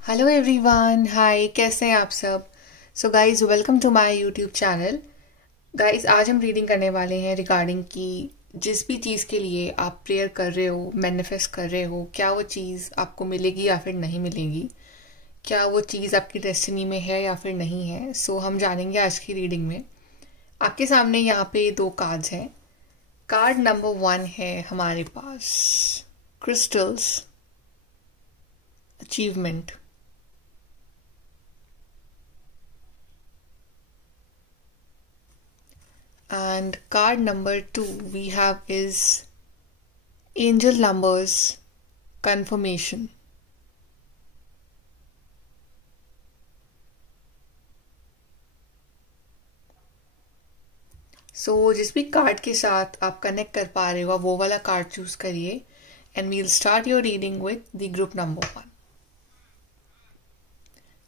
Hello everyone, हाय, कैसे हैं आप सब। So guys, welcome to my YouTube channel. Guys, आज हम रीडिंग करने वाले हैं रिगार्डिंग कि जिस भी चीज़ के लिए आप प्रेयर कर रहे हो, मैनिफेस्ट कर रहे हो, क्या वो चीज़ आपको मिलेगी या फिर नहीं मिलेगी, क्या वो चीज़ आपकी डेस्टिनी में है या फिर नहीं है। सो हम जानेंगे आज की रीडिंग में। आपके सामने यहाँ पे दो कार्ड्स हैं। कार्ड नंबर 1 है हमारे पास crystals, achievement. And card number 2 we have is angel numbers, confirmation. So जिस भी कार्ड के साथ आप कनेक्ट कर पा रहे हो वो वाला कार्ड चूज करिए and we'll start your reading with the group number 1।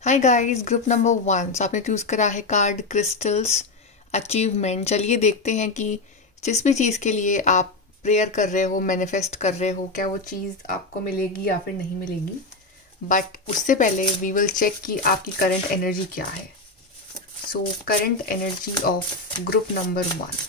Hi guys, group number 1। So आपने चूज करा है कार्ड क्रिस्टल्स, अचीवमेंट। चलिए देखते हैं कि जिस भी चीज़ के लिए आप प्रेयर कर रहे हो, मैनिफेस्ट कर रहे हो, क्या वो चीज़ आपको मिलेगी या फिर नहीं मिलेगी। बट उससे पहले वी विल चेक कि आपकी करंट एनर्जी क्या है। So current energy of group number 1।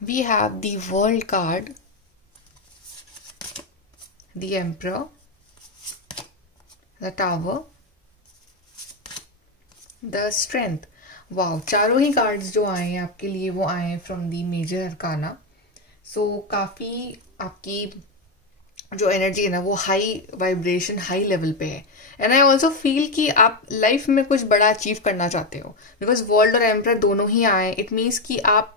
We have the World card, the Emperor, the Tower, the Strength। Wow, चारों ही कार्ड्स जो आए हैं आपके लिए वो आए हैं फ्रॉम दी मेजर अरकाना। सो काफ़ी आपकी जो एनर्जी है ना वो हाई वाइब्रेशन, हाई लेवल पे है। एंड आई ऑल्सो फील कि आप लाइफ में कुछ बड़ा अचीव करना चाहते हो, बिकॉज वर्ल्ड और एम्परर दोनों ही आए। इट मीन्स कि आप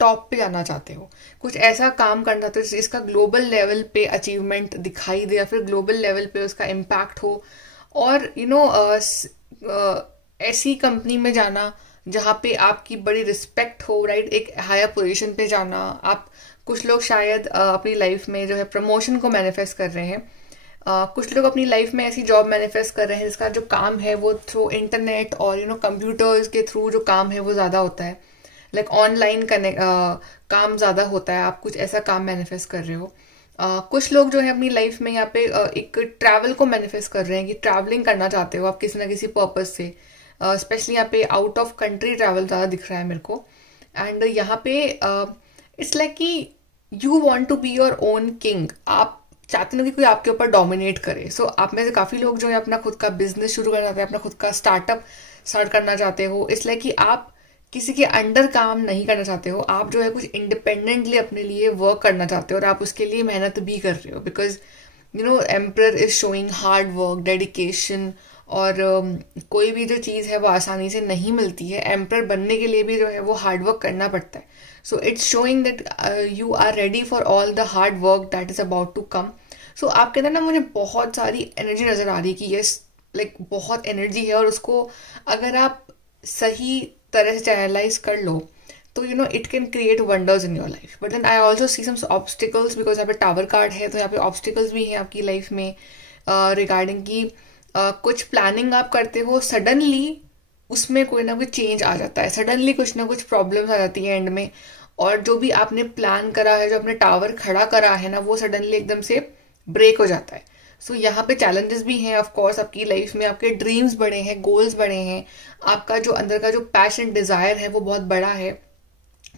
टॉप पे जाना चाहते हो, कुछ ऐसा काम करना चाहते हो जिसका ग्लोबल लेवल पे अचीवमेंट दिखाई दे या फिर ग्लोबल लेवल पे उसका इम्पैक्ट हो। और ऐसी कंपनी में जाना जहाँ पे आपकी बड़ी रिस्पेक्ट हो, राइट, एक हायर पोजीशन पे जाना। आप कुछ लोग शायद अपनी लाइफ में जो है प्रमोशन को मैनिफेस्ट कर रहे हैं। कुछ लोग अपनी लाइफ में ऐसी जॉब मैनिफेस्ट कर रहे हैं जिसका जो काम है वो थ्रू इंटरनेट और कंप्यूटर्स के थ्रू जो काम है वो ज़्यादा होता है, लाइक ऑनलाइन काम ज़्यादा होता है। आप कुछ ऐसा काम मैनिफेस्ट कर रहे हो। कुछ लोग जो है अपनी लाइफ में यहाँ पे एक ट्रैवल को मैनिफेस्ट कर रहे हैं कि ट्रैवलिंग करना चाहते हो आप किसी ना किसी पर्पज से। स्पेशली यहाँ पे आउट ऑफ कंट्री ट्रैवल ज़्यादा दिख रहा है मेरे को। एंड यहाँ पे इट्स लाइक कि you want to be your own king. आप चाहते हो कि कोई आपके ऊपर डोमिनेट करे। सो आप में से काफ़ी लोग जो है अपना खुद का बिजनेस शुरू करना चाहते हैं, अपना खुद का स्टार्टअप स्टार्ट करना चाहते हो। इसलिए कि आप किसी के अंडर काम नहीं करना चाहते हो, आप जो है कुछ इंडिपेंडेंटली अपने लिए वर्क करना चाहते हो और आप उसके लिए मेहनत भी कर रहे हो। Because emperor is showing hard work, dedication. और कोई भी जो चीज़ है वो आसानी से नहीं मिलती है। एम्परर बनने के लिए भी जो है वो हार्ड वर्क करना पड़ता है। So it's showing that you are ready for all the hard work that is about to come. So आपके अंदर ना मुझे बहुत सारी एनर्जी नजर आ रही है कि यस, लाइक बहुत एनर्जी है और उसको अगर आप सही तरह से चैनलाइज कर लो तो it can create wonders in your life. But then I also see some obstacles, because यहाँ पे टावर कार्ड है तो यहाँ पे ऑब्स्टिकल्स भी हैं आपकी लाइफ में रिगार्डिंग की कुछ प्लानिंग आप करते हो, सडनली उसमें कोई ना कोई चेंज आ जाता है, सडनली कुछ ना कुछ प्रॉब्लम्स आ जाती है एंड में। और जो भी आपने प्लान करा है, जो आपने टावर खड़ा करा है ना, वो सडनली एकदम से ब्रेक हो जाता है। सो यहाँ पे चैलेंजेस भी हैं ऑफ कोर्स आपकी लाइफ में। आपके ड्रीम्स बड़े हैं, गोल्स बड़े हैं, आपका जो अंदर का जो पैशन, डिजायर है वो बहुत बड़ा है,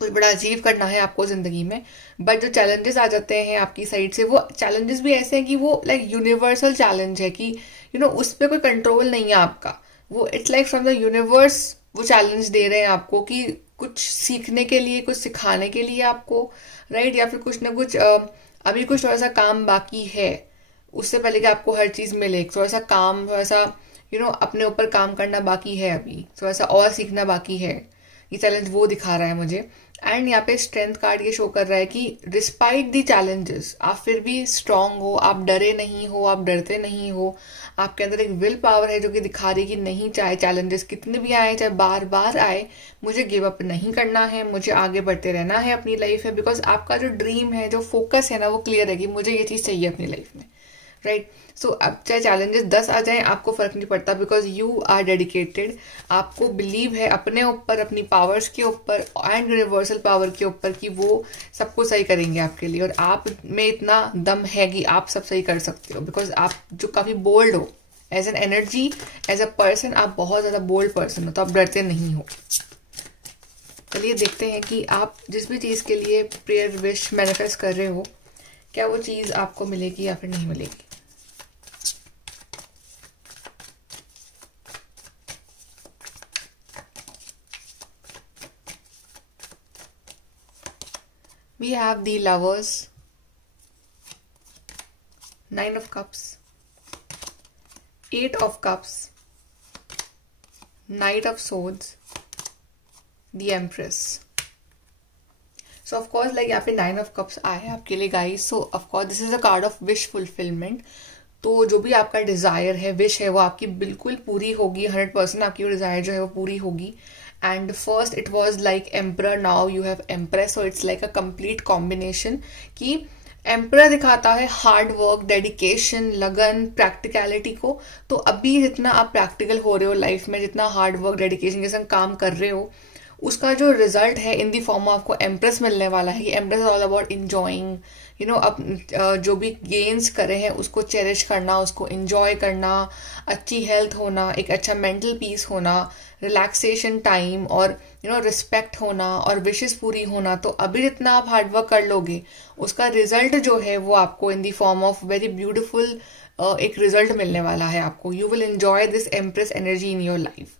कुछ बड़ा अचीव करना है आपको जिंदगी में। बट जो चैलेंजेस आ जाते हैं आपकी साइड से, वो चैलेंजेस भी ऐसे हैं कि वो लाइक यूनिवर्सल चैलेंज है कि उस पर कोई कंट्रोल नहीं है आपका। वो it's like from the universe वो चैलेंज दे रहे हैं आपको कि कुछ सीखने के लिए, कुछ सिखाने के लिए आपको, राइट, या फिर कुछ ना कुछ अभी कुछ थोड़ा सा काम बाकी है उससे पहले कि आपको हर चीज मिले। थोड़ा सा काम, थोड़ा सा अपने ऊपर काम करना बाकी है, अभी थोड़ा सा और सीखना बाकी है। ये चैलेंज वो दिखा रहा है मुझे। एंड यहाँ पे स्ट्रेंथ कार्ड ये शो कर रहा है कि डिस्पाइट दी चैलेंजेस आप फिर भी स्ट्रांग हो, आप डरे नहीं हो, आप डरते नहीं हो। आपके अंदर एक विल पावर है जो कि दिखा रही है कि नहीं, चाहे चैलेंजेस कितने भी आए, चाहे बार बार आए, मुझे गिव अप नहीं करना है, मुझे आगे बढ़ते रहना है अपनी लाइफ में। बिकॉज आपका जो ड्रीम है, जो फोकस है ना, वो क्लियर है कि मुझे ये चीज़ चाहिए अपनी लाइफ में, राइट। सो अब चाहे चैलेंजेस 10 आ जाएं आपको फर्क नहीं पड़ता, बिकॉज यू आर डेडिकेटेड। आपको बिलीव है अपने ऊपर, अपनी पावर्स के ऊपर एंड यूनिवर्सल पावर के ऊपर कि वो सब कुछ सही करेंगे आपके लिए, और आप में इतना दम है कि आप सब सही कर सकते हो, बिकॉज आप जो काफी बोल्ड हो as an energy, as a person आप बहुत ज्यादा बोल्ड पर्सन हो, तो आप डरते नहीं हो। चलिए देखते हैं कि आप जिस भी चीज के लिए प्रेयर विश मैनिफेस्ट कर रहे हो, क्या वो चीज आपको मिलेगी या फिर नहीं मिलेगी। We have the Lovers, 9 of Cups, 8 of Cups, Knight of Swords, the Empress. So of course like यहाँ पे 9 of Cups आया है आपके लिए guys. So of course this is a card of wish fulfillment। तो जो भी आपका डिजायर है, विश है, वो आपकी बिल्कुल पूरी होगी, 100% आपकी वो डिजायर जो है वो पूरी होगी। And first it was like emperor, now you have empress, so it's like a complete combination कि एम्परर दिखाता है हार्ड वर्क, डेडिकेशन, लगन, प्रैक्टिकलिटी को। तो अभी जितना आप प्रैक्टिकल हो रहे हो लाइफ में, जितना हार्ड वर्क, डेडिकेशन के संग काम कर रहे हो, उसका जो रिजल्ट है इन दी फॉर्म आपको एम्प्रेस मिलने वाला है। Empress is all about enjoying, you know, अब जो भी गेन्स करे हैं उसको चेरिश करना, उसको इंजॉय करना, अच्छी हेल्थ होना, एक अच्छा मेंटल पीस होना, रिलैक्सेशन टाइम, और यू नो रिस्पेक्ट होना और विशेस पूरी होना। तो अभी जितना आप हार्डवर्क कर लोगे उसका रिजल्ट जो है वो आपको in the form of very beautiful एक रिजल्ट मिलने वाला है आपको। You will enjoy this empress energy in your life.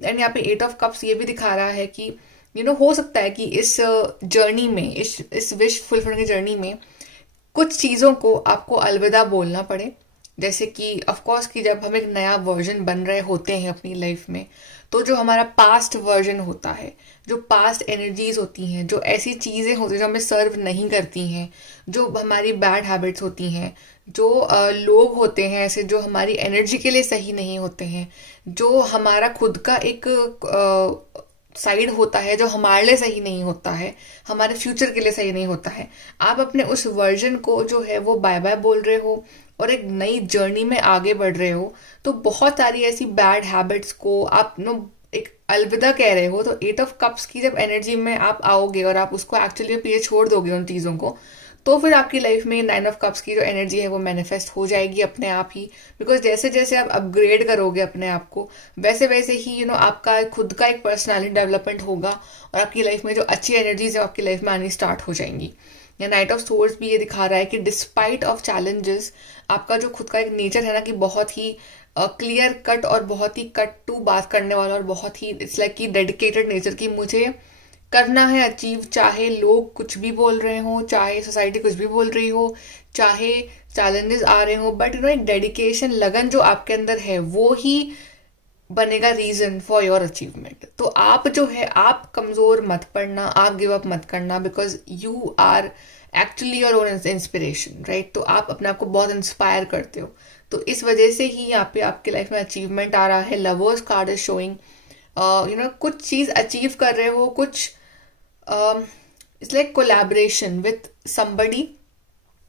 And यहाँ पे 8 ऑफ कप्स ये भी दिखा रहा है कि यू नो हो सकता है कि इस जर्नी में, इस विश फुलफिलमेंट की जर्नी में कुछ चीजों को आपको अलविदा बोलना पड़े। जैसे कि ऑफ कोर्स कि जब हम एक नया वर्जन बन रहे होते हैं अपनी लाइफ में, तो जो हमारा पास्ट वर्जन होता है, जो पास्ट एनर्जीज होती हैं, जो ऐसी चीजें होती हैं जो हमें सर्व नहीं करती हैं, जो हमारी बैड हैबिट्स होती हैं, जो लोग होते हैं ऐसे जो हमारी एनर्जी के लिए सही नहीं होते हैं, जो हमारा खुद का एक साइड होता है जो हमारे लिए सही नहीं होता है, हमारे फ्यूचर के लिए सही नहीं होता है, आप अपने उस वर्जन को जो है वो बाय बाय बोल रहे हो और एक नई जर्नी में आगे बढ़ रहे हो। तो बहुत सारी ऐसी बैड हैबिट्स को आप नो एक अलविदा कह रहे हो। तो 8 ऑफ कप्स की जब एनर्जी में आप आओगे और आप उसको एक्चुअली पीछे छोड़ दोगे उन चीजों को, तो फिर आपकी लाइफ में 9 ऑफ कप्स की जो एनर्जी है वो मैनिफेस्ट हो जाएगी अपने आप ही। बिकॉज जैसे जैसे आप अपग्रेड करोगे अपने आप को, वैसे वैसे ही यू नो आपका खुद का एक पर्सनालिटी डेवलपमेंट होगा और आपकी लाइफ में जो अच्छी एनर्जीज है आपकी लाइफ में आनी स्टार्ट हो जाएंगी। या नाइट ऑफ सोर्ड्स भी ये दिखा रहा है कि डिस्पाइट ऑफ चैलेंजेस, आपका जो खुद का एक नेचर है ना कि बहुत ही क्लियर कट और बहुत ही कट टू बात करने वाला और बहुत ही इट्स लाइक की डेडिकेटेड नेचर की मुझे करना है अचीव, चाहे लोग कुछ भी बोल रहे हो, चाहे सोसाइटी कुछ भी बोल रही हो, चाहे चैलेंजेस आ रहे हो, बट यू नो एक डेडिकेशन, लगन जो आपके अंदर है वो ही बनेगा रीजन फॉर योर अचीवमेंट। तो आप जो है आप कमजोर मत पड़ना, आप गिव अप मत करना, because you are actually your own inspiration, right. तो आप अपने आप को बहुत इंस्पायर करते हो, तो इस वजह से ही यहाँ पे आपके लाइफ में अचीवमेंट आ रहा है। Lovers card is showing you know कुछ चीज अचीव कर रहे हो, कुछ it's like collaboration with somebody,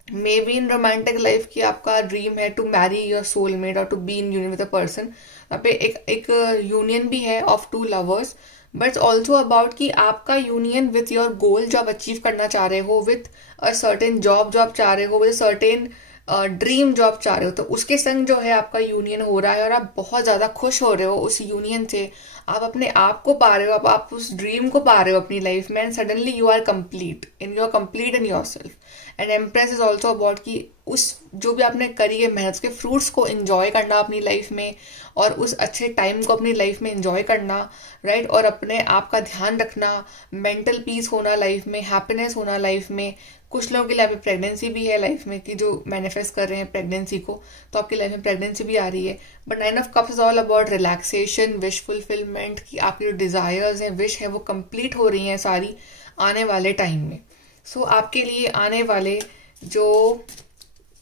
maybe in romantic life की आपका ड्रीम है टू मैरी योर सोलमेट और to be in union with a person. यहाँ पे एक यूनियन भी है of 2 lovers, but it's also about कि आपका यूनियन विथ योर गोल जो आप अचीव करना चाह रहे हो, विथ अ सर्टेन जॉब जो आप चाह रहे हो, विद अ सर्टेन ड्रीम जो आप चाह रहे हो, तो उसके संग जो है आपका यूनियन हो रहा है और आप बहुत ज्यादा खुश हो रहे हो उस यूनियन से। आप अपने आप को पा रहे हो, आप उस ड्रीम को पा रहे हो अपनी लाइफ में, and suddenly you are complete in yourself. And empress is also about कि उस जो भी आपने करी है मेहनत के फ्रूट्स को एंजॉय करना अपनी लाइफ में, और उस अच्छे टाइम को अपनी लाइफ में एंजॉय करना, राइट। और अपने आप का ध्यान रखना, मेंटल पीस होना लाइफ में, हैप्पीनेस होना लाइफ में। कुछ लोगों के लिए अभी प्रेगनेंसी भी है लाइफ में कि जो मैनिफेस्ट कर रहे हैं प्रेगनेंसी को, तो आपकी लाइफ में प्रेगनेंसी भी आ रही है। But 9 of cups is all about relaxation, wish fulfilment, कि आपकी जो डिजायर्स हैं, विश है, वो कंप्लीट हो रही हैं सारी आने वाले टाइम में। सो आपके लिए आने वाले जो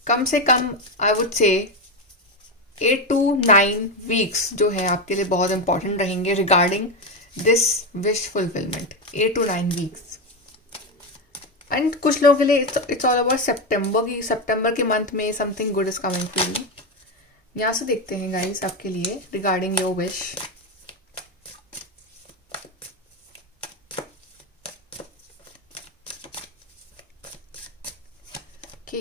कम से कम I would say 8 to 9 weeks जो है आपके लिए बहुत इंपॉर्टेंट रहेंगे regarding this wish fulfilment. 8 to 9 weeks. And कुछ लोगों के लिए इट्स ऑल अबाउट सितंबर के मंथ में something good is coming for you. यहाँ से देखते हैं गाइस आपके लिए regarding your wish.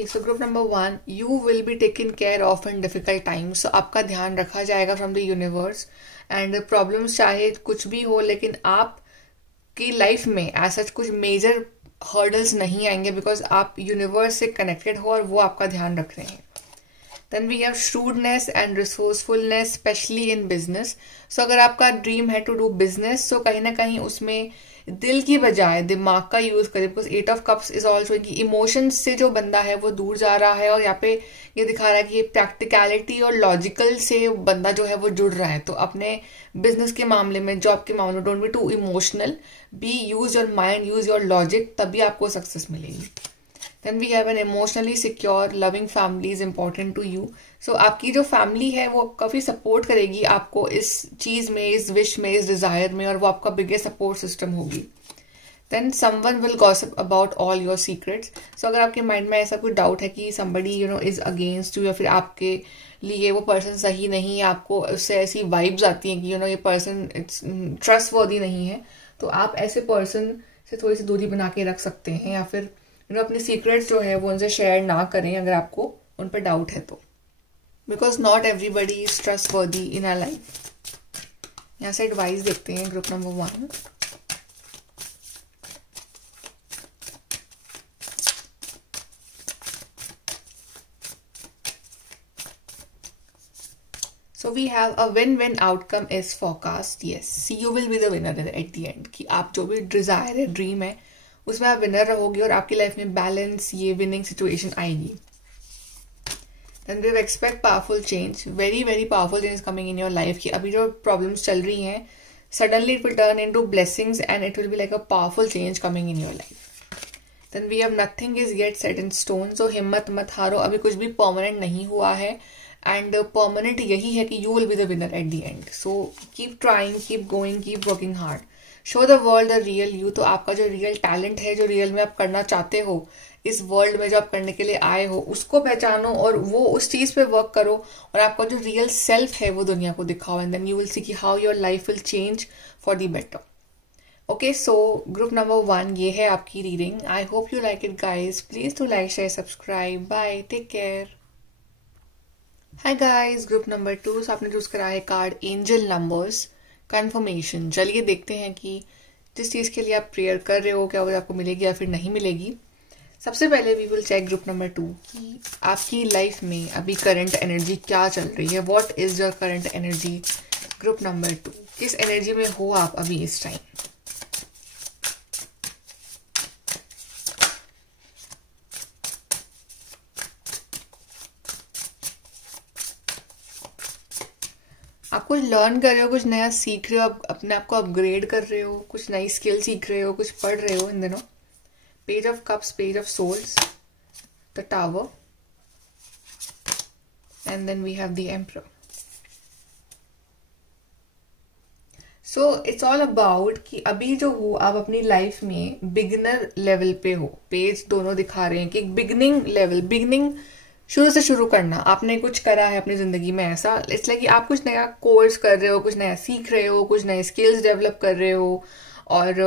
So group number 1, you will be taken care of in difficult times. So आपका ध्यान रखा जाएगा from the universe and problems चाहे कुछ भी हो, लेकिन आपकी लाइफ में ऐसा कुछ मेजर हर्डल्स नहीं आएंगे बिकॉज आप यूनिवर्स से कनेक्टेड हो और वो आपका ध्यान रख रहे हैं। Then we have shrewdness and resourcefulness specially in business. So अगर आपका ड्रीम है टू डू बिजनेस, सो कहीं ना कहीं उसमें दिल की बजाय दिमाग का यूज करें, because 8 of cups is also कि इमोशंस से जो बंदा है वो दूर जा रहा है, और यहाँ पे ये दिखा रहा है कि ये प्रैक्टिकलिटी और लॉजिकल से बंदा जो है वो जुड़ रहा है। तो अपने बिजनेस के मामले में, जॉब के मामले में, don't be too emotional, be use your mind, use your logic, तभी आपको सक्सेस मिलेगी। Then we have an emotionally secure loving family is important to you. So आपकी जो फैमिली है वो काफ़ी सपोर्ट करेगी आपको इस चीज़ में, इस विश में, इस डिज़ायर में, और वो आपका बिगेस्ट सपोर्ट सिस्टम होगी। Then someone will gossip about all your secrets. So अगर आपके माइंड में ऐसा कोई डाउट है कि समबडी इज अगेंस्ट यू, या फिर आपके लिए वो पर्सन सही नहीं है, आपको उससे ऐसी वाइब्स आती हैं कि ये पर्सन इट्स ट्रस्टवर्दी नहीं है, तो आप ऐसे पर्सन से थोड़ी सी दूरी बना के रख सकते हैं, या फिर अपने सीक्रेट्स जो है वो उनसे शेयर ना करें अगर आपको उन पर डाउट है तो, because not everybody is trustworthy in our life. यहाँ से एडवाइस देखते हैं group number 1। So we have a win-win outcome is forecast. Yes, see you will be the winner at the end. कि आप जो भी डिजायर है, ड्रीम है, उसमें आप विनर रहोगे और आपकी लाइफ में बैलेंस, ये विनिंग सिचुएशन आएगी। Then we expect powerful change, very very powerful change coming in your life. की अभी जो प्रॉब्लम्स चल रही हैं, suddenly it will turn into blessings and it will be like a powerful change coming in your life. Then we have nothing is yet set in stone. So हिम्मत मत हारो, अभी कुछ भी परमानेंट नहीं हुआ है, एंड परमानेंट यही है कि you will be the winner at the end. So keep trying, keep going, keep working hard, show the world the real you. तो आपका जो रियल टैलेंट है, जो रियल में आप करना चाहते हो, इस वर्ल्ड में जो आप करने के लिए आए हो, उसको पहचानो और वो उस चीज पे वर्क करो, और आपका जो रियल सेल्फ है वो दुनिया को दिखाओ, and then you will see कि how your life will change for the better. Okay, so group number 1 ये है आपकी reading. I hope you like it guys. Please to like, share, subscribe. Bye, take care. Hi guys, group number 2। So आपने choose करा है card angel numbers confirmation. चलिए देखते हैं कि जिस चीज़ के लिए आप प्रेयर कर रहे हो, क्या वो आपको मिलेगी या फिर नहीं मिलेगी। सबसे पहले we will check group number 2 कि आपकी लाइफ में अभी करंट एनर्जी क्या चल रही है। What is your current energy group number 2। किस एनर्जी में हो आप अभी इस टाइम। आप कुछ लर्न कर रहे हो, कुछ नया सीख रहे हो, आप अपने आप को अपग्रेड कर रहे हो, कुछ नई स्किल सीख रहे हो, कुछ पढ़ रहे हो इन दिनों। Page of cups, page of souls, the tower, and then we have the emperor. So it's all about कि अभी जो हो आप अपनी लाइफ में बिगिनर लेवल पे हो। पेज दोनों दिखा रहे हैं कि बिगिनिंग लेवल, बिगिनिंग शुरू से शुरू करना। आपने कुछ करा है अपनी जिंदगी में ऐसा, इसलिए कि आप कुछ नया कोर्स कर रहे हो, कुछ नया सीख रहे हो, कुछ नए स्किल्स डेवलप कर रहे हो, और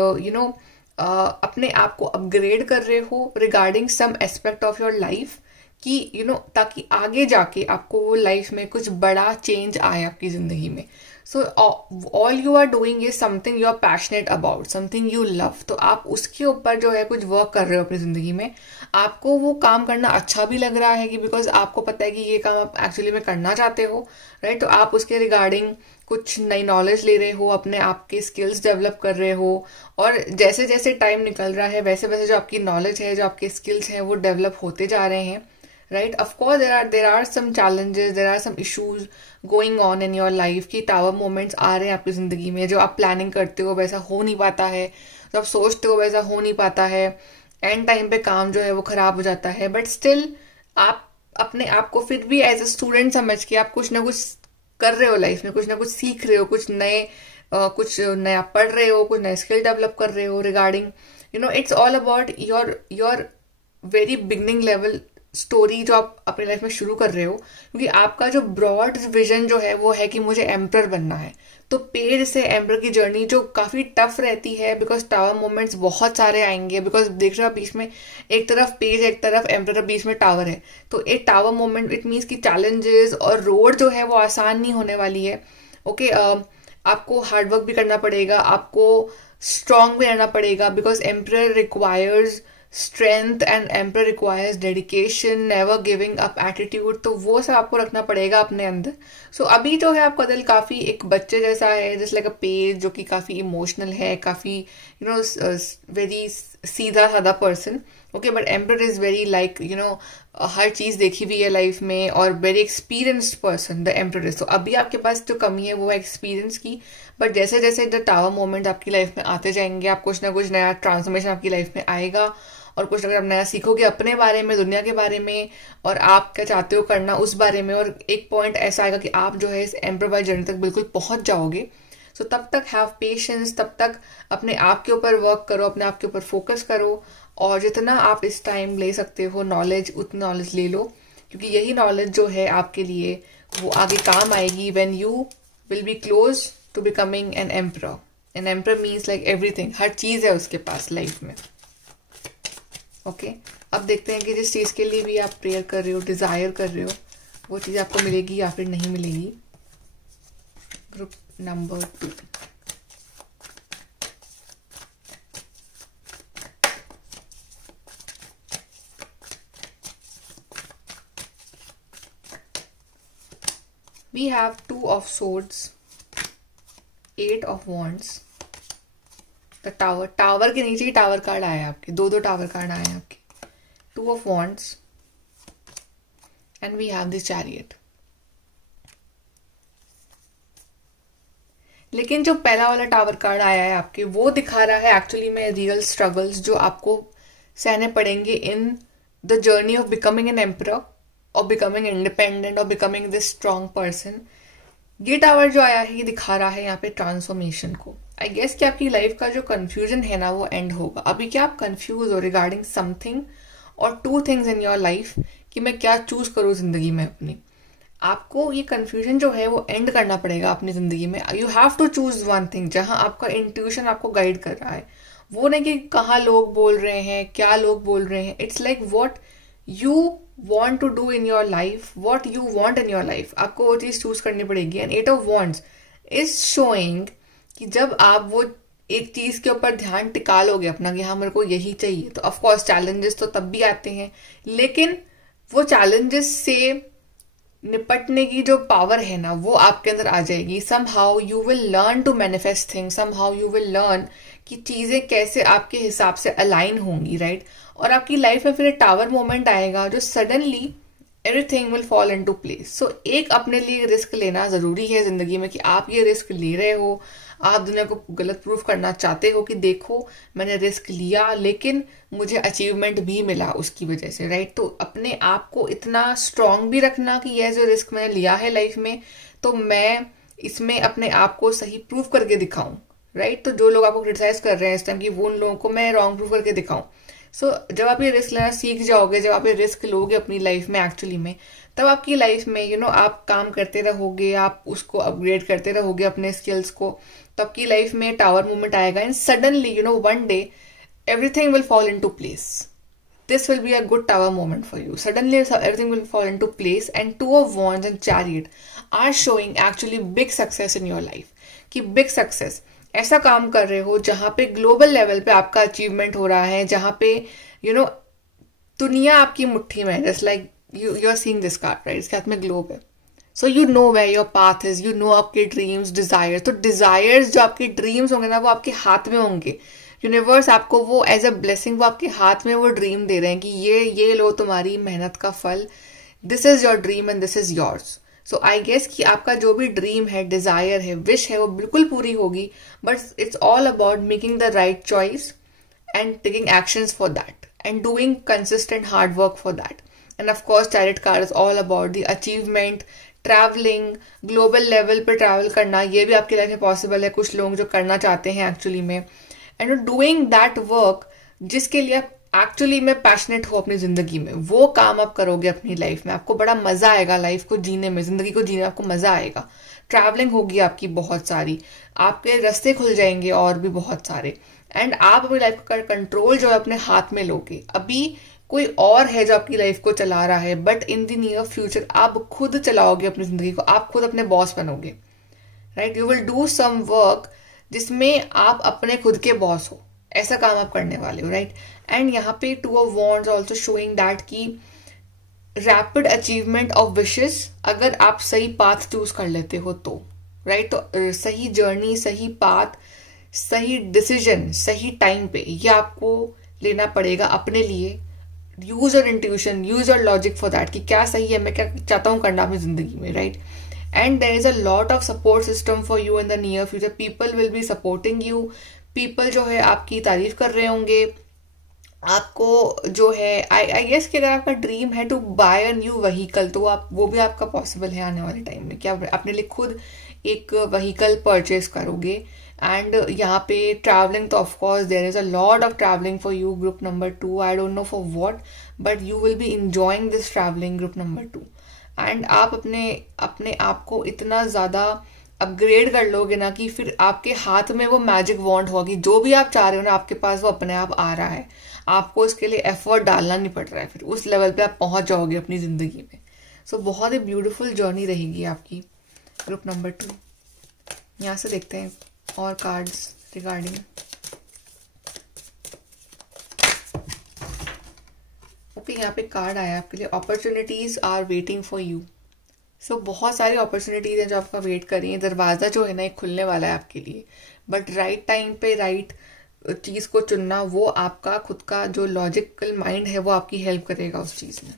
अपने आप को अपग्रेड कर रहे हो regarding some aspect of your life, कि ताकि आगे जाके आपको वो लाइफ में कुछ बड़ा चेंज आए आपकी जिंदगी में। So all you are doing is something you are passionate about, something you love. तो आप उसके ऊपर जो है कुछ वर्क कर रहे हो अपनी जिंदगी में। आपको वो काम करना अच्छा भी लग रहा है कि बिकॉज आपको पता है कि ये काम आप एक्चुअली में करना चाहते हो, राइट। तो आप उसके रिगार्डिंग कुछ नई नॉलेज ले रहे हो, अपने आप के स्किल्स डेवलप कर रहे हो, और जैसे जैसे टाइम निकल रहा है वैसे वैसे जो आपकी नॉलेज है, जो आपके स्किल्स हैं, वो डेवलप होते जा रहे हैं, right. Of course there are some challenges, there are some issues going on in your life, की टावर मोमेंट्स आ रहे हैं आपकी जिंदगी में। जो आप प्लानिंग करते हो वैसा हो नहीं पाता है, जो आप सोचते हो वैसा हो नहीं पाता है, एंड टाइम पे काम जो है वो खराब हो जाता है। बट स्टिल आप अपने आप को फिर भी एज ए स्टूडेंट समझ के आप कुछ ना कुछ कर रहे हो लाइफ में, कुछ ना कुछ सीख रहे हो, कुछ नया पढ़ रहे हो, कुछ नए स्किल डेवलप कर रहे हो regarding it's all about your very beginning level story जो आप अपनी लाइफ में शुरू कर रहे हो, क्योंकि आपका जो ब्रॉड विजन जो है वो है कि मुझे एम्पर बनना है। तो पेड़ से एम्पर की जर्नी जो काफी टफ रहती है, बिकॉज टावर मोमेंट्स बहुत सारे आएंगे, बिकॉज देख रहे हो बीच में एक तरफ पेज एक तरफ एम्पर, बीच में टावर है। तो एक टावर मोमेंट इट मीन्स की चैलेंजेस और रोड जो है वो आसान नहीं होने वाली है। ओके, आपको हार्डवर्क भी करना पड़ेगा, आपको स्ट्रांग भी रहना पड़ेगा, because emperor requires strength and emperor requires dedication, never giving up attitude. तो वो सब आपको रखना पड़ेगा अपने अंदर। सो अभी जो है आपका दिल काफी एक बच्चे जैसा है, जैसे लाइक अ पेज जो कि काफी इमोशनल है, काफी वेरी सीधा साधा person. Okay, but emperor is very like हर चीज देखी हुई है लाइफ में और very experienced person the emperor is. तो अभी आपके पास जो कमी है वो है एक्सपीरियंस की। बट जैसे जैसे द टावर मोमेंट आपकी लाइफ में आते जाएंगे, आप कुछ ना कुछ नया ट्रांसफॉर्मेशन आपकी लाइफ में आएगा और कुछ ना कुछ आप नया सीखोगे अपने बारे में, दुनिया के बारे में, और आप क्या चाहते हो करना उस बारे में। और एक पॉइंट ऐसा आएगा कि आप जो है इस एम्पर वाइज जर्नी तक बिल्कुल पहुंच जाओगे। सो तब तक हैव पेशेंस, तब तक अपने आप के ऊपर वर्क करो, अपने आप के ऊपर फोकस करो, और जितना आप इस टाइम ले सकते हो नॉलेज उतनी नॉलेज ले लो, क्योंकि यही नॉलेज जो है आपके लिए वो आगे काम आएगी when you will be close to becoming an emperor. An emperor means like everything, हर चीज है उसके पास लाइफ में। ओके, अब देखते हैं कि जिस चीज के लिए भी आप प्रेयर कर रहे हो, डिजायर कर रहे हो, वो चीज आपको मिलेगी या फिर नहीं मिलेगी। Group number 2, we have 2 of swords, 8 of wands, the tower। Tower के नीचे ही टावर कार्ड आया है आपके, दो टावर कार्ड आए हैं आपके, 2 of wands and we have the chariot। लेकिन जो पहला वाला टावर कार्ड आया है आपके, वो दिखा रहा है एक्चुअली में रियल स्ट्रगल्स जो आपको सहने पड़ेंगे in the journey of becoming an emperor और बिकमिंग इंडिपेंडेंट और बिकमिंग दिस स्ट्रॉन्ग पर्सन। ये टावर जो आया है ये दिखा रहा है यहाँ पे ट्रांसफॉर्मेशन को। आई गेस कि आपकी लाइफ का जो कंफ्यूजन है ना वो एंड होगा। अभी क्या आप कंफ्यूज हो रिगार्डिंग समथिंग और 2 थिंग्स इन योर लाइफ कि मैं क्या चूज करूँ जिंदगी में अपनी। आपको ये कंफ्यूजन जो है वो एंड करना पड़ेगा अपनी जिंदगी में। You have to choose one thing जहां आपका इंट्यूशन आपको गाइड कर रहा है। वो नहीं कि कहाँ लोग बोल रहे हैं, क्या लोग बोल रहे हैं। It's like what you want to do in your life, what you want in your life, आपको वो चीज चूज करनी पड़ेगी। And 8 of wands is showing कि जब आप वो एक चीज के ऊपर ध्यान टिका लोगे अपना कि हाँ मेरे को यही चाहिए, तो ऑफ कोर्स चैलेंजेस तो तब भी आते हैं, लेकिन वो चैलेंजेस से निपटने की जो पावर है ना वो आपके अंदर आ जाएगी। somehow you will learn to manifest things, somehow you will learn कि चीजें कैसे आपके हिसाब से अलाइन होंगी, राइट। और आपकी लाइफ में फिर टावर मोमेंट आएगा जो suddenly everything will fall into place. So एक अपने लिए रिस्क लेना जरूरी है जिंदगी में कि आप ये रिस्क ले रहे हो, आप दुनिया को गलत प्रूफ करना चाहते हो कि देखो मैंने रिस्क लिया लेकिन मुझे अचीवमेंट भी मिला उसकी वजह से, राइट। तो अपने आप को इतना स्ट्रांग भी रखना कि यह जो रिस्क मैंने लिया है लाइफ में तो मैं इसमें अपने आप को सही प्रूफ करके दिखाऊं, राइट। तो जो लोग आपको क्रिटिसाइज कर रहे हैं इस टाइम की वो उन लोगों को मैं रॉन्ग प्रूफ करके दिखाऊं। सो जब आप ये रिस्क लेना सीख जाओगे, जब आप ये रिस्क लोगे अपनी लाइफ में एक्चुअली में, तब आपकी लाइफ में आप काम करते रहोगे, आप उसको अपग्रेड करते रहोगे अपने स्किल्स को, तो आपकी लाइफ में टावर मूवमेंट आएगा and suddenly one day everything will fall into place. This will be a good tower moment for you. Suddenly everything will fall into place and 2 of wands and chariot are showing actually big success in your life. कि big success ऐसा काम कर रहे हो जहां पे global level पे आपका अचीवमेंट हो रहा है, जहां पे दुनिया आपकी मुट्ठी में है। Just like you are seeing this card, right. इसके हाथ में ग्लोब है। So you know where your path is, you know आपके ड्रीम्स डिजायर्स। तो डिजायर्स जो आपके ड्रीम्स होंगे ना वो आपके हाथ में होंगे। यूनिवर्स आपको वो एज अ ब्लेसिंग वो आपके हाथ में वो ड्रीम दे रहे हैं कि ये लो तुम्हारी मेहनत का फल, this is your dream and this is yours. So I guess कि आपका जो भी ड्रीम है, डिजायर है, विश है, वो बिल्कुल पूरी होगी। But it's all about making the right choice and taking actions for that and doing consistent hard work for that. End of course chariot card is all about the achievement, travelling, global level पर travel करना। ये भी आपकी life में possible है, कुछ लोग जो करना चाहते हैं एक्चुअली में। एंड डूइंग दैट वर्क जिसके लिए आप एक्चुअली में पैशनेट हो अपनी जिंदगी में, वो काम आप करोगे अपनी लाइफ में, आपको बड़ा मजा आएगा लाइफ को जीने में, जिंदगी को जीने में आपको मजा आएगा। ट्रैवलिंग होगी आपकी बहुत सारी, आपके रास्ते खुल जाएंगे और भी बहुत सारे, एंड आप अपनी लाइफ का कंट्रोल जो है अपने हाथ में लोगे। अभी कोई और है जो आपकी लाइफ को चला रहा है, but in the near future आप खुद चलाओगे अपनी जिंदगी को, आप खुद अपने बॉस बनोगे, right. You will do some work जिसमें आप अपने खुद के बॉस हो, ऐसा काम आप करने वाले हो, राइट। एंड यहाँ पे 2 of Wands also showing that की रैपिड अचीवमेंट ऑफ विशेस, अगर आप सही पाथ चूज कर लेते हो तो, राइट। तो सही जर्नी, सही पाथ, सही डिसीजन, सही टाइम पे ये आपको लेना पड़ेगा अपने लिए। Use your intuition, use your logic for that कि क्या सही है, मैं क्या चाहता हूँ करना अपनी जिंदगी में, right. And there is a lot of support system for you in the near future, people will be supporting you, people जो है आपकी तारीफ कर रहे होंगे, आपको जो है आई गेस कि अगर आपका ड्रीम है to buy a new vehicle, तो आप वो भी आपका पॉसिबल है आने वाले टाइम में, कि आप अपने लिए खुद एक व्हीकल परचेज करोगे। एंड यहाँ पे ट्रैवलिंग, तो of course there is a lot of travelling for you, group number 2, I don't know for what, but you will be enjoying this travelling, group number 2। And आप अपने आप को इतना ज्यादा अपग्रेड कर लोगे ना कि फिर आपके हाथ में वो मैजिक वॉन्ड होगी, जो भी आप चाह रहे हो ना आपके पास वो अपने आप आ रहा है, आपको इसके लिए एफर्ट डालना नहीं पड़ रहा है, फिर उस लेवल पे आप पहुंच जाओगे अपनी जिंदगी में। सो बहुत ही ब्यूटीफुल जर्नी रहेगी आपकी, ग्रुप नंबर 2। यहाँ से देखते हैं और कार्ड्स रिगार्डिंग। ओके, यहाँ पे कार्ड आया आपके लिए, opportunities are waiting for you. So बहुत सारी अपॉर्चुनिटीज हैं जो आपका वेट कर रही है, दरवाजा जो है ना एक खुलने वाला है आपके लिए, बट राइट टाइम पे राइट चीज को चुनना, वो आपका खुद का जो लॉजिकल माइंड है वो आपकी हेल्प करेगा उस चीज में।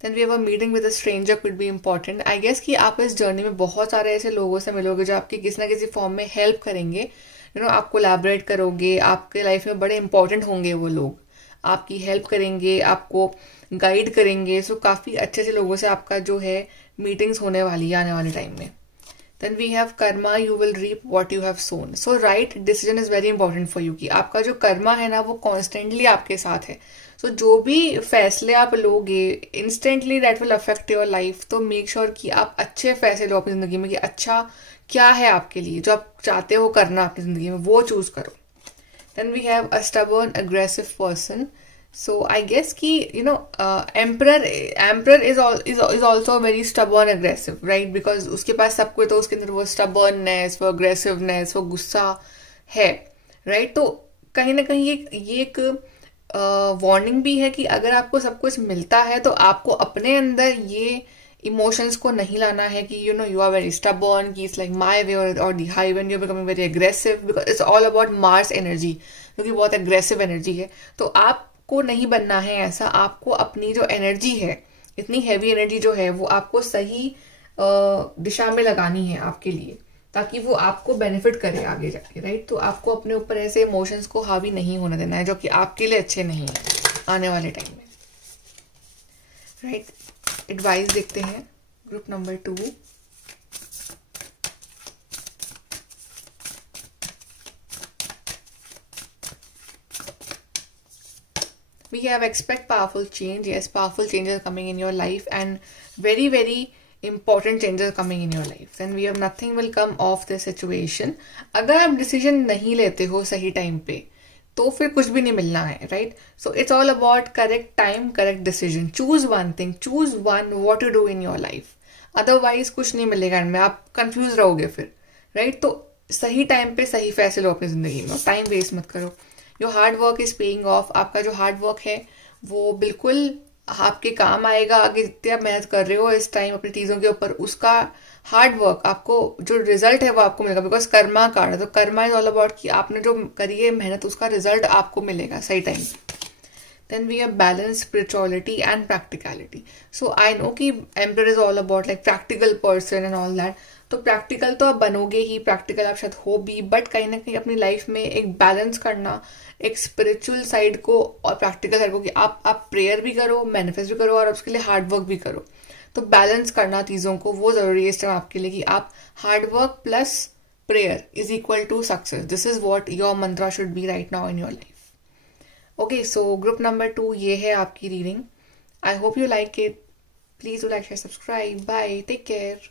Then we have a meeting with a stranger could be important. I guess कि आप इस जर्नी में बहुत सारे ऐसे लोगों से मिलोगे जो आपकी किसी ना किसी फॉर्म में हेल्प करेंगे, यू नो, आप कोलैबोरेट करोगे, आपके लाइफ में बड़े इंपॉर्टेंट होंगे वो लोग, आपकी हेल्प करेंगे, आपको गाइड करेंगे। सो काफी अच्छे अच्छे लोगों से आपका जो है मीटिंग्स होने वाली है आने वाले टाइम में। Then we have karma, you will reap what you have sown. So right decision is very important for you, कि आपका जो कर्मा है ना वो कॉन्स्टेंटली आपके साथ है। So जो भी फैसले आप लोगे instantly that will affect your life, तो make sure कि आप अच्छे फैसले लो अपनी जिंदगी में, कि अच्छा क्या है आपके लिए, जो आप चाहते हो करना अपनी जिंदगी में वो चूज करो। Then we have a stubborn aggressive person. So I guess कि you know emperor is also very stubborn aggressive, right? Because उसके पास सब कुछ, तो उसके अंदर वो stubbornness, वो aggressiveness, वो गुस्सा है, right? तो कहीं ना कहीं ये एक वार्निंग भी है कि अगर आपको सब कुछ मिलता है तो आपको अपने अंदर ये इमोशंस को नहीं लाना है कि you know you are very stubborn, कि इट्स लाइक माय वे और the high when you are becoming very aggressive, because it's all about Mars energy, क्योंकि बहुत एग्रेसिव एनर्जी है। तो आपको नहीं बनना है ऐसा, आपको अपनी जो एनर्जी है, इतनी हैवी एनर्जी जो है वो आपको सही दिशा में लगानी है आपके लिए, ताकि वो आपको बेनिफिट करे आगे जाके, राइट। तो आपको अपने ऊपर ऐसे इमोशंस को हावी नहीं होने देना है जो कि आपके लिए अच्छे नहीं है आने वाले टाइम में, राइट। एडवाइस देखते हैं group number 2। We have expect powerful change. Yes, powerful changes are coming in your life and very, very important changes are coming in your life. Then we have nothing will come off this situation. अगर आप decision नहीं लेते हो सही time पे तो फिर कुछ भी नहीं मिलना है, right. So it's all about correct time, correct decision. Choose one thing, choose one what you do in your life, otherwise कुछ नहीं मिलेगा एंड में आप कंफ्यूज रहोगे फिर, राइट। तो सही टाइम पे सही फैसले लो अपनी जिंदगी में, टाइम वेस्ट मत करो। Your hard work is paying off, आपका जो हार्ड वर्क है वो बिल्कुल आपके काम आएगा। आगे जितने आप मेहनत कर रहे हो इस टाइम अपनी चीजों के ऊपर, उसका हार्ड वर्क आपको जो रिजल्ट है वो आपको मिलेगा, बिकॉज कर्मा कार्ड है। तो कर्मा इज ऑल अबाउट कि आपने जो करी है मेहनत, उसका रिजल्ट आपको मिलेगा सही time. Then we have balance, spirituality and practicality. So I know कि Emperor is all about like practical person and all that. तो प्रैक्टिकल तो आप बनोगे ही, प्रैक्टिकल आप शायद हो भी, बट कहीं ना कहीं अपनी लाइफ में एक बैलेंस करना, एक स्पिरिचुअल साइड को और प्रैक्टिकल साइड को, कि आप प्रेयर भी करो, मैनिफेस्ट भी करो और उसके लिए हार्ड वर्क भी करो। तो बैलेंस करना चीजों को वो जरूरी है इस टाइम आपके लिए, कि आप hard work plus prayer is equal to success. This is what your mantra should be right now in your life. Okay, so group number 2 ये है आपकी reading. I hope you like it. Please do like share subscribe. Bye, take care.